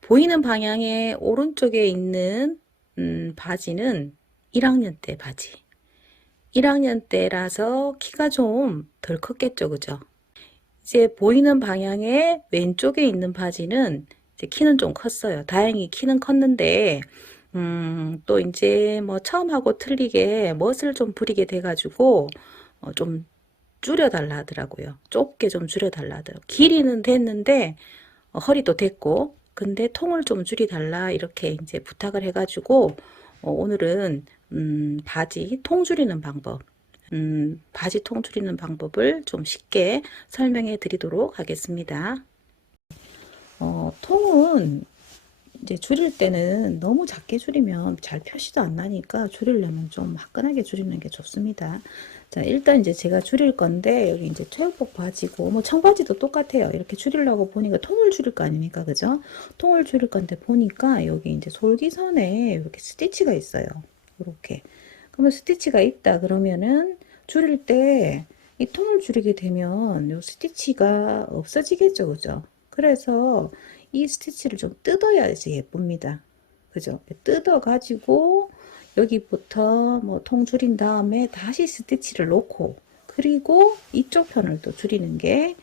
보이는 방향의 오른쪽에 있는 바지는 1학년 때 바지. 1학년 때라서 키가 좀 덜 컸겠죠, 그죠? 이제 보이는 방향의 왼쪽에 있는 바지는 이제 키는 좀 컸어요. 다행히 키는 컸는데, 또 이제 뭐 처음 하고 틀리게 멋을 좀 부리게 돼가지고, 좀 줄여달라 하더라고요. 좁게 좀 줄여달라 하더라고요. 길이는 됐는데, 허리도 됐고, 근데 통을 좀 줄여달라 이렇게 이제 부탁을 해가지고, 오늘은, 바지 통 줄이는 방법, 바지 통 줄이는 방법을 좀 쉽게 설명해 드리도록 하겠습니다. 통은 이제 줄일 때는 너무 작게 줄이면 잘 표시도 안 나니까 줄이려면 좀 화끈하게 줄이는 게 좋습니다. 자, 일단 이제 제가 줄일 건데, 여기 이제 체육복 바지고, 뭐 청바지도 똑같아요. 이렇게 줄이려고 보니까 통을 줄일 거 아닙니까? 그죠? 통을 줄일 건데 보니까 여기 이제 솔기선에 이렇게 스티치가 있어요. 이렇게. 그러면 스티치가 있다 그러면은 줄일 때 이 통을 줄이게 되면 요 스티치가 없어지겠죠. 그죠? 그래서 이 스티치를 좀 뜯어야지 예쁩니다. 그죠? 뜯어 가지고 여기부터 뭐 통 줄인 다음에 다시 스티치를 놓고, 그리고 이쪽 편을 또 줄이는 게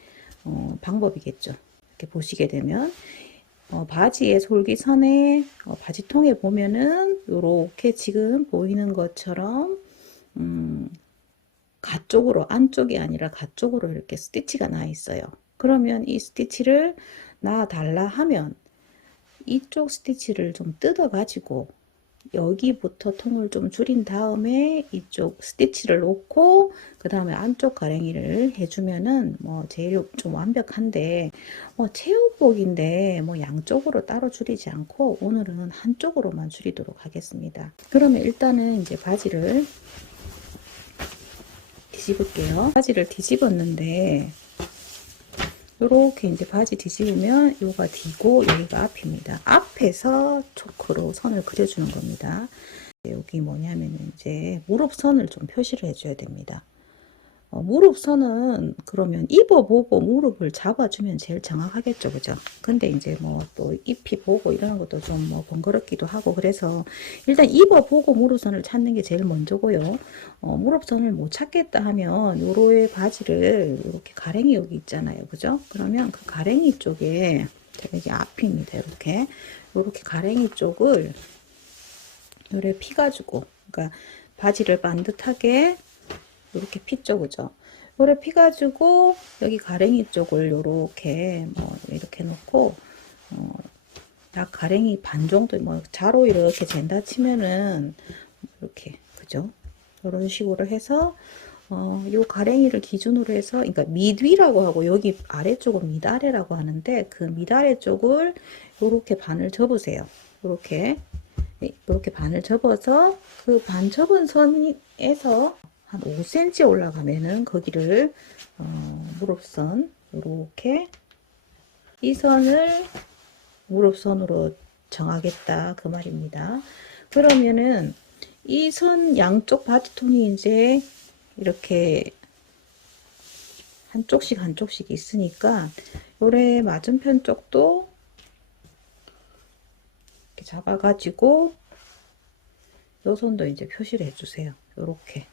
방법이겠죠. 이렇게 보시게 되면 바지의 솔기선에 바지통에 보면은 이렇게 지금 보이는 것처럼 가쪽으로, 안쪽이 아니라 가쪽으로 이렇게 스티치가 나 있어요. 그러면 이 스티치를 놔 달라 하면 이쪽 스티치를 좀 뜯어 가지고 여기부터 통을 좀 줄인 다음에 이쪽 스티치를 놓고 그 다음에 안쪽 가랭이를 해주면은 뭐 제일 좀 완벽한데, 체육복인데 뭐 양쪽으로 따로 줄이지 않고 오늘은 한쪽으로만 줄이도록 하겠습니다. 그러면 일단은 이제 바지를 뒤집을게요. 바지를 뒤집었는데 요렇게 이제 바지 뒤집으면 요가 뒤고 여기가 앞입니다. 앞에서 초크로 선을 그려주는 겁니다. 여기 뭐냐면 이제 무릎선을 좀 표시를 해줘야 됩니다. 무릎선은 그러면 입어보고 무릎을 잡아주면 제일 정확하겠죠, 그죠? 근데 이제 뭐 또 입히 보고 이러는 것도 좀 뭐 번거롭기도 하고, 그래서 일단 입어보고 무릎선을 찾는 게 제일 먼저고요. 무릎선을 못 찾겠다 하면 요로의 바지를 이렇게 가랭이 여기 있잖아요, 그죠? 그러면 그 가랭이 쪽에, 여기 앞입니다, 이렇게 가랭이 쪽을 요래 피가지고, 그러니까 바지를 반듯하게 이렇게 폈죠, 그죠? 요래 피가지고 여기 가랭이 쪽을 요렇게 뭐 이렇게 놓고, 약 가랭이 반 정도, 뭐 자로 이렇게 잰다 치면은 이렇게, 그죠? 이런 식으로 해서 요 가랭이를 기준으로 해서, 그러니까 밑위라고 하고 여기 아래쪽은 밑아래라고 하는데, 그 밑아래 쪽을 요렇게 반을 접으세요. 요렇게 반을 접어서 그 반 접은 선에서 한 5cm 올라가면은 거기를 무릎선, 이렇게 이 선을 무릎선으로 정하겠다 그 말입니다. 그러면은 이 선 양쪽 바지통이 이제 이렇게 한쪽씩 한쪽씩 있으니까 요래 맞은편 쪽도 이렇게 잡아가지고 요 선도 이제 표시를 해주세요. 요렇게.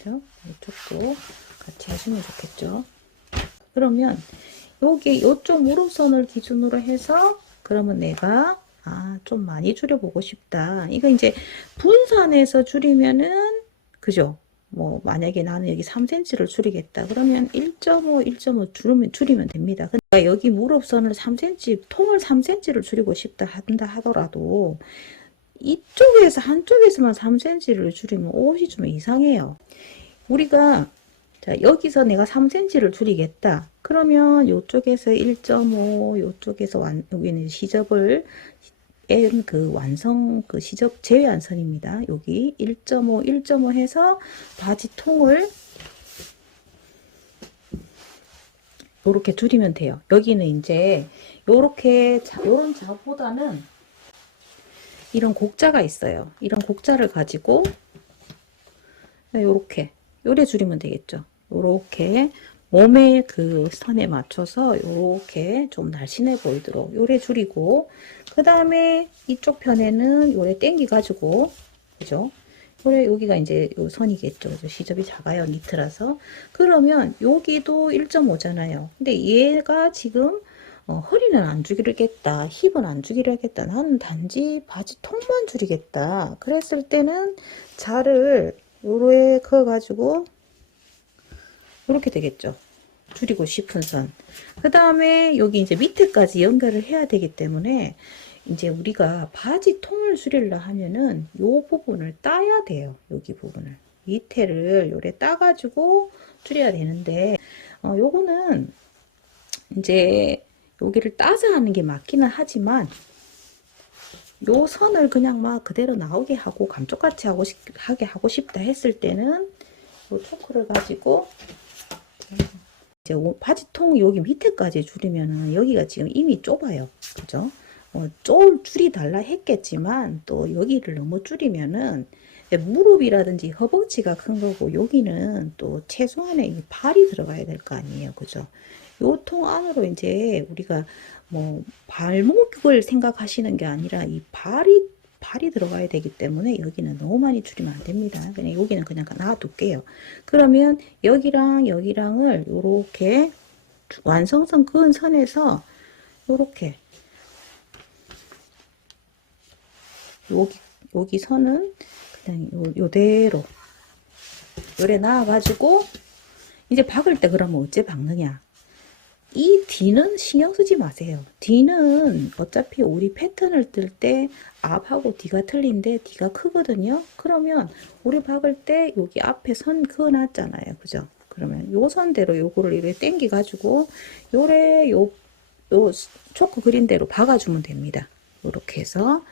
이쪽도 같이 하시면 좋겠죠. 그러면 여기 요쪽 무릎선을 기준으로 해서, 그러면 내가 좀 많이 줄여보고 싶다. 이거 이제 분산해서 줄이면은, 그죠? 뭐 만약에 나는 여기 3cm를 줄이겠다. 그러면 1.5, 1.5 줄이면 됩니다. 근데 여기 무릎선을 3cm, 통을 3cm를 줄이고 싶다 한다 하더라도 이쪽에서 한쪽에서만 3cm를 줄이면 옷이 좀 이상해요. 우리가 자, 여기서 내가 3cm를 줄이겠다. 그러면 이쪽에서 1.5, 이쪽에서 여기는 시접을 그 완성 그 시접 제외한 선입니다. 여기 1.5, 1.5 해서 바지 통을 이렇게 줄이면 돼요. 여기는 이제 요렇게 요런 자보다는 이런 곡자가 있어요. 이런 곡자를 가지고 요렇게 요래 줄이면 되겠죠. 요렇게 몸의 그 선에 맞춰서 요렇게 좀 날씬해 보이도록 요래 줄이고, 그 다음에 이쪽 편에는 요래 땡기 가지고, 그죠? 요래 여기가 이제 요 선이겠죠. 그죠? 시접이 작아요, 니트라서. 그러면 여기도 1.5잖아요. 근데 얘가 지금 허리는 안 줄이겠다, 힙은 안 줄이겠다, 나는 단지 바지 통만 줄이겠다 그랬을 때는 자를 요래 그어 가지고 이렇게 되겠죠. 줄이고 싶은 선. 그 다음에 여기 이제 밑에까지 연결을 해야 되기 때문에 이제 우리가 바지 통을 줄이려 하면은 요 부분을 따야 돼요. 여기 부분을. 밑에를 요래 따가지고 줄여야 되는데, 요거는 이제 여기를 따서 하는 게 맞기는 하지만, 요 선을 그냥 막 그대로 나오게 하고 감쪽같이 하게 하고 싶다 했을 때는 요 초크를 가지고 이제 바지통 여기 밑에까지 줄이면은 여기가 지금 이미 좁아요. 그죠? 좀 줄이달라 했겠지만 또 여기를 너무 줄이면은 무릎이라든지 허벅지가 큰 거고 여기는 또 최소한의 이 발이 들어가야 될 거 아니에요. 그죠? 요 통 안으로 이제 우리가 뭐 발목을 생각하시는 게 아니라 이 발이 들어가야 되기 때문에 여기는 너무 많이 줄이면 안 됩니다. 그냥 여기는 그냥 놔둘게요. 그러면 여기랑 여기랑을 요렇게 완성선 그은 선에서 요렇게 여기 선은 그냥 요대로 요래 놔가지고 이제 박을 때 그러면 어째 박느냐, 이 D는 신경 쓰지 마세요. D는 어차피 우리 패턴을 뜰 때 앞하고 D가 틀린데 D가 크거든요. 그러면 우리 박을 때 여기 앞에 선 그어놨잖아요. 그죠? 그러면 요 선대로 요거를 이렇게 당겨 가지고 요래 요 초크 그린 대로 박아주면 됩니다. 요렇게 해서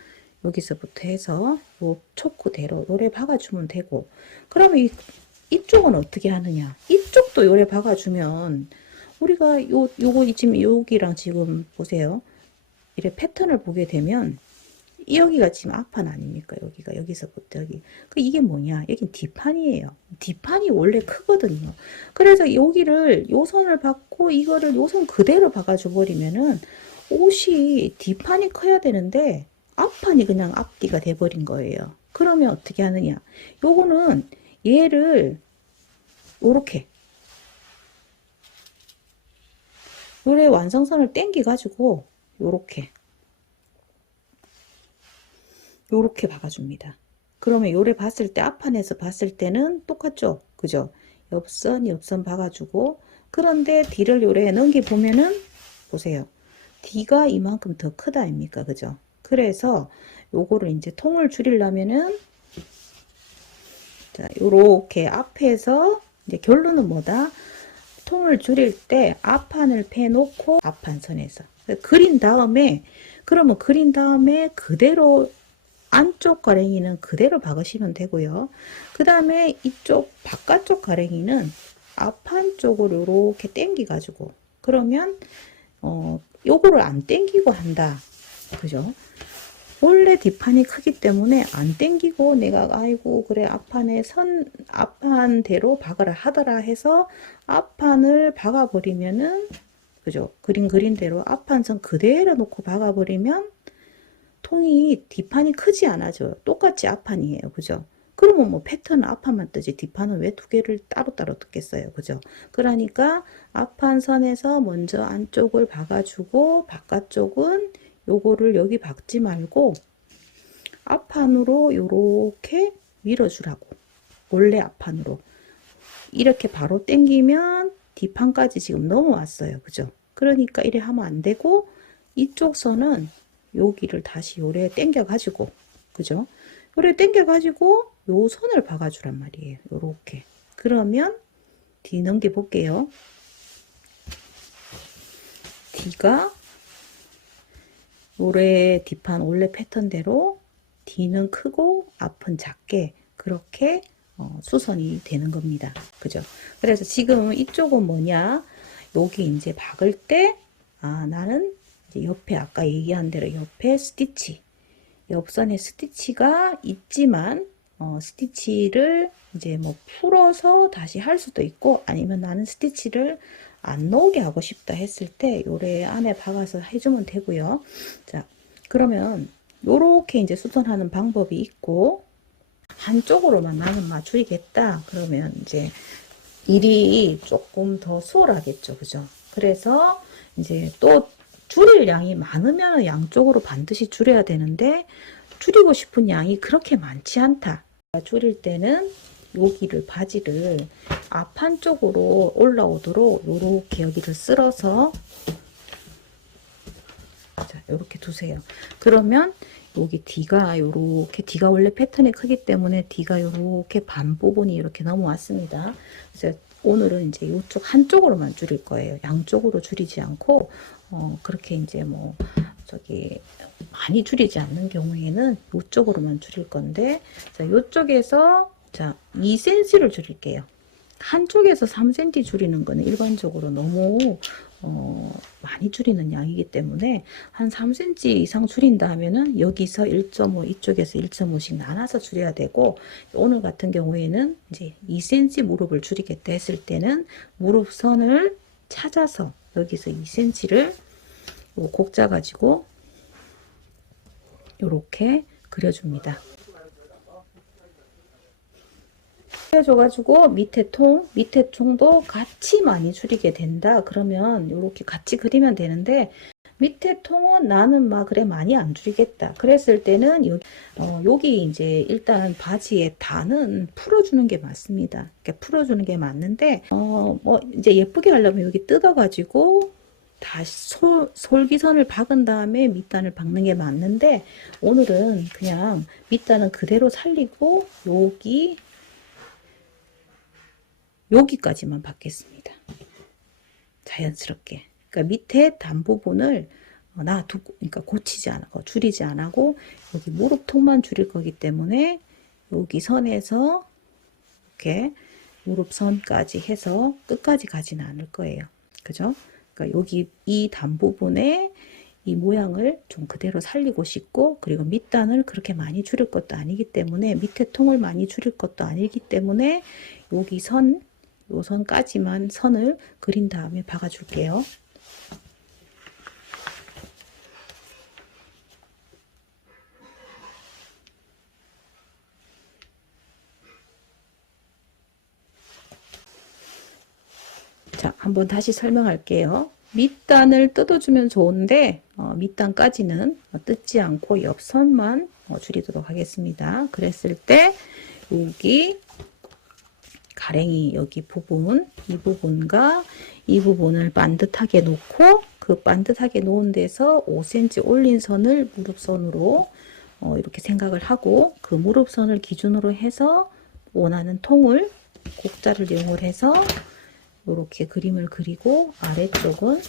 여기서부터 해서 요 초크대로 요래 박아주면 되고, 그러면 이쪽은 어떻게 하느냐, 이쪽도 요래 박아주면 우리가 요거 지금 여기랑 지금 보세요. 이래 패턴을 보게 되면 여기가 지금 앞판 아닙니까? 여기가 여기서부터 여기. 이게 뭐냐? 여긴 뒷판이에요. 뒷판이 원래 크거든요. 그래서 여기를 요 선을 박고 이거를 요 선 그대로 박아줘 버리면은 옷이 뒷판이 커야 되는데 앞판이 그냥 앞뒤가 돼버린 거예요. 그러면 어떻게 하느냐? 요거는 얘를 요렇게 요래 완성선을 땡겨 가지고 요렇게 박아줍니다. 그러면 요래 봤을 때 앞판에서 봤을 때는 똑같죠? 그죠? 옆선 박아주고, 그런데 D를 요래 넘겨 보면은 보세요. D가 이만큼 더 크다 아닙니까? 그죠? 그래서 요거를 이제 통을 줄이려면은 자, 요렇게 앞에서 이제 결론은 뭐다? 통을 줄일 때 앞판을 패놓고 앞판선에서 그린 다음에, 그러면 그린 다음에 그대로 안쪽 가랭이는 그대로 박으시면 되고요. 그 다음에 이쪽 바깥쪽 가랭이는 앞판 쪽으로 이렇게 당겨 가지고, 그러면 요거를 안 당기고 한다. 그죠? 원래 뒷판이 크기 때문에 안 당기고 내가 아이고 그래 앞판대로 박으라 하더라 해서 앞판을 박아버리면은, 그죠? 그린 대로 앞판선 그대로 놓고 박아버리면 통이 뒷판이 크지 않아져요. 똑같이 앞판이에요. 그죠? 그러면 뭐 패턴은 앞판만 뜨지 뒷판은 왜 두 개를 따로따로 뜯겠어요. 그죠? 그러니까 앞판 선에서 먼저 안쪽을 박아주고 바깥쪽은 요거를 여기 박지 말고 앞판으로 요렇게 밀어주라고. 원래 앞판으로 이렇게 바로 당기면 뒷판까지 지금 넘어왔어요. 그죠? 그러니까 이래 하면 안 되고 이쪽 선은 여기를 다시 요래 당겨 가지고, 그죠? 요래 당겨 가지고 요 선을 박아 주란 말이에요. 요렇게. 그러면 D 넘겨 볼게요. D가 요래 뒷판 원래 패턴대로 D는 크고 앞은 작게 그렇게 수선이 되는 겁니다. 그죠? 그래서 지금 이쪽은 뭐냐? 여기 이제 박을 때 나는 이제 옆에 아까 얘기한 대로 옆에 스티치, 옆선에 스티치가 있지만 스티치를 이제 뭐 풀어서 다시 할 수도 있고, 아니면 나는 스티치를 안 놓게 하고 싶다 했을 때 요래 안에 박아서 해주면 되고요. 자, 그러면 요렇게 이제 수선하는 방법이 있고, 한쪽으로만 나는 맞추리겠다 그러면 이제 일이 조금 더 수월하겠죠. 그죠? 그래서 이제 또 줄일 양이 많으면 양쪽으로 반드시 줄여야 되는데, 줄이고 싶은 양이 그렇게 많지 않다. 줄일 때는 여기를 바지를 앞한쪽으로 올라오도록 요렇게 여기를 쓸어서, 자, 요렇게 두세요. 그러면 여기 D가 요렇게, D가 원래 패턴이 크기 때문에 D가 요렇게 반 부분이 이렇게 넘어왔습니다. 그래서 오늘은 이제 이쪽 한쪽으로만 줄일 거예요. 양쪽으로 줄이지 않고, 그렇게 이제 뭐 저기 많이 줄이지 않는 경우에는 이쪽으로만 줄일 건데, 자, 이쪽에서 자 2cm를 줄일게요. 한쪽에서 3cm 줄이는 거는 일반적으로 너무 많이 줄이는 양이기 때문에 한 3cm 이상 줄인다 하면은 여기서 1.5, 이쪽에서 1.5씩 나눠서 줄여야 되고, 오늘 같은 경우에는 이제 2cm 무릎을 줄이겠다 했을 때는 무릎선을 찾아서 여기서 2cm를 곡자 가지고 이렇게 그려줍니다. 그려줘가지고 밑에 통도 같이 많이 줄이게 된다. 그러면 이렇게 같이 그리면 되는데, 밑에 통은 나는 막 그래 많이 안 줄이겠다. 그랬을 때는 여기 이제 일단 바지의 단은 풀어주는 게 맞습니다. 이렇게 풀어주는 게 맞는데, 뭐 이제 예쁘게 하려면 여기 뜯어가지고 다시 솔기선을 박은 다음에 밑단을 박는 게 맞는데, 오늘은 그냥 밑단은 그대로 살리고 여기까지만 박겠습니다. 자연스럽게. 그러니까 밑에 단 부분을 놔두고, 그러니까 고치지 않고 줄이지 않고 여기 무릎통만 줄일 거기 때문에 여기 선에서 이렇게 무릎선까지 해서 끝까지 가지는 않을 거예요. 그죠? 그러니까 여기 이 단 부분에 이 모양을 좀 그대로 살리고 싶고, 그리고 밑단을 그렇게 많이 줄일 것도 아니기 때문에, 밑에 통을 많이 줄일 것도 아니기 때문에 여기 요 선까지만 선을 그린 다음에 박아 줄게요. 자, 한번 다시 설명할게요. 밑단을 뜯어주면 좋은데, 밑단까지는 뜯지 않고 옆선만 줄이도록 하겠습니다. 그랬을 때 여기 가랭이 여기 부분, 이 부분과 이 부분을 반듯하게 놓고, 그 반듯하게 놓은 데서 5cm 올린 선을 무릎선으로 이렇게 생각을 하고, 그 무릎선을 기준으로 해서 원하는 통을, 곡자를 이용을 해서 이렇게 그림을 그리고, 아래쪽은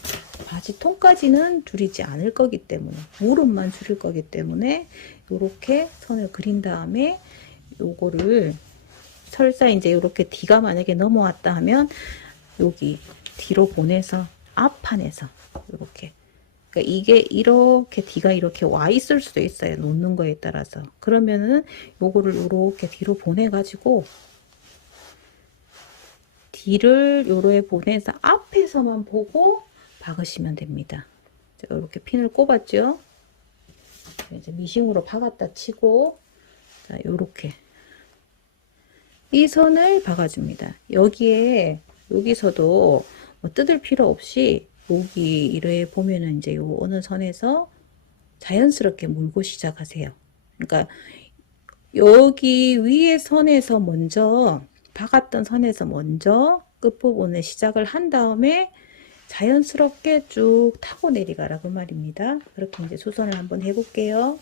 바지 통까지는 줄이지 않을 거기 때문에, 무릎만 줄일 거기 때문에 이렇게 선을 그린 다음에 요거를 설사 이제 이렇게 D가 만약에 넘어왔다 하면 여기 뒤로 보내서 앞판에서 이렇게, 그러니까 이게 이렇게 D가 이렇게 와 있을 수도 있어요. 놓는 거에 따라서. 그러면은 요거를 이렇게 뒤로 보내 가지고 D를 요로에 보내서 앞에서만 보고 박으시면 됩니다. 이렇게 핀을 꼽았죠. 이제 미싱으로 박았다 치고, 자, 요렇게 이 선을 박아줍니다. 여기서도 뭐 뜯을 필요 없이 여기 이래 보면은 이제 요 어느 선에서 자연스럽게 물고 시작하세요. 그러니까 여기 위에 선에서 먼저 박았던 선에서 먼저 끝부분에 시작을 한 다음에 자연스럽게 쭉 타고 내려가라고 말입니다. 그렇게 이제 수선을 한번 해볼게요.